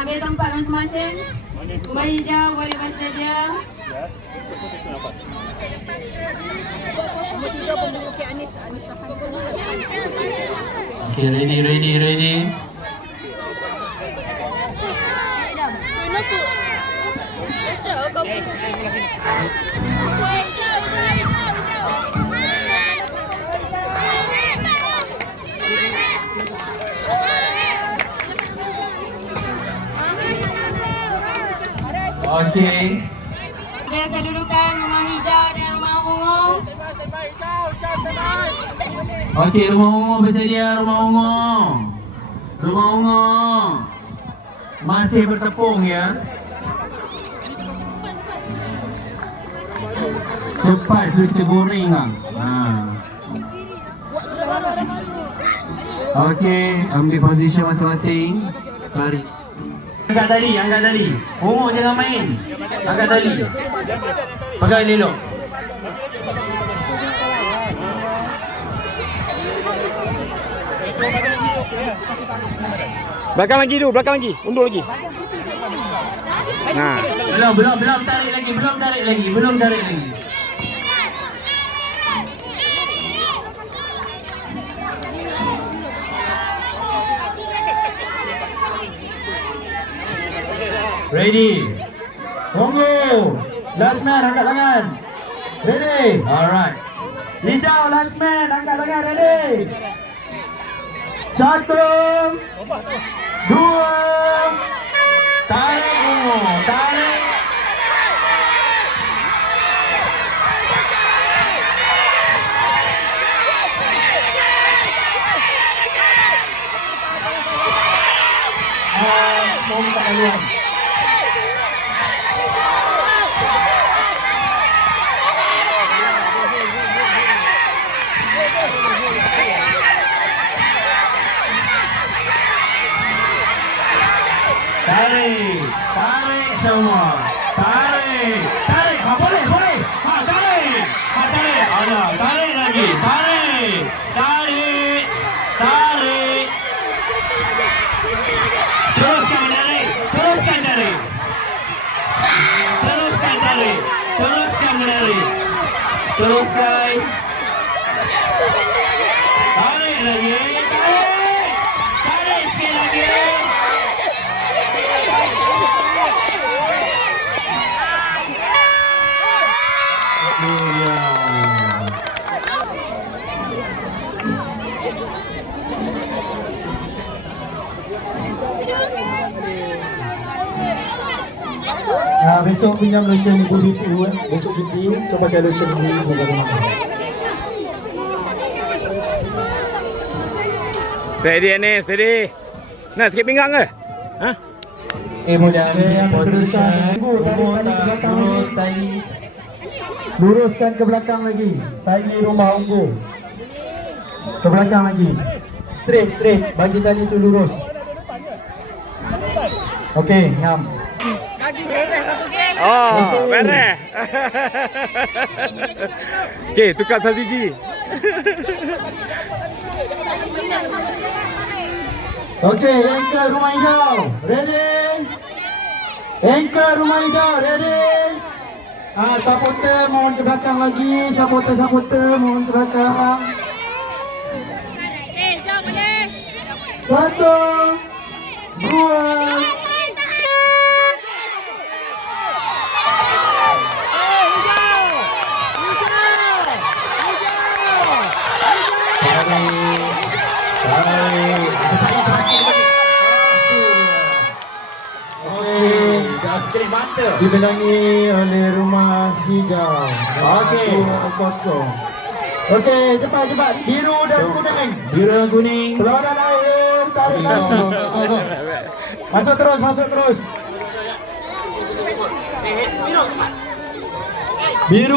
ambil tempat masing-masing. Rumah hijau boleh bersedia. Okay, ready. Okay. Ambil kedudukan rumah hijau dan rumah ungu. Okay, rumah ungu bersedia, rumah ungu. Rumah ungu. Masih bertepung ya. Cepat sudah kita goreng bang. Okey, ambil position masing-masing. Mari. Angkat tali. Ungu jangan main. Angkat tali. Pakai lelok. Belakang lagi. Undur lagi. Nah. Belum tarik lagi. Ready. Ungu. Last man angkat tangan. Ready. Alright. Hijau last man angkat tangan. Ready. 1, 2. Tarik ungu. Tarik. Mau minta kalian. Tarik semua. Tarik. Boleh. Tarik. Ada, tarik lagi. Tarik. Teruskan menarik. Teruskan menarik. Teruskan. Tarik lagi. Tarik sekali lagi. Besok pinjam lotion Ibu Ritu besok cuti, so pakai lotion Ibu Ritu bagaimana? Steady. Nah, sikit pinggang ke? Ha? Boleh ambil position. Turun tali. Luruskan ke belakang lagi. Tali rumah ungu. Ke belakang lagi. Straight. Bagi tali itu lurus. Okey, ngam. Oh, beres. Okey, tukar strategi. Okey, anchor rumah hijau. Ready? Anchor rumah hijau. Ready? Supporter mohon ke belakang lagi. Supporter mohon ke belakang. Jom boleh. 1, 2. Dimenangi oleh rumah hijau. Okey. 1-0. Okey, cepat. Biru dan kuning. Keluaran air, tarik lagi. Masuk terus. Biru.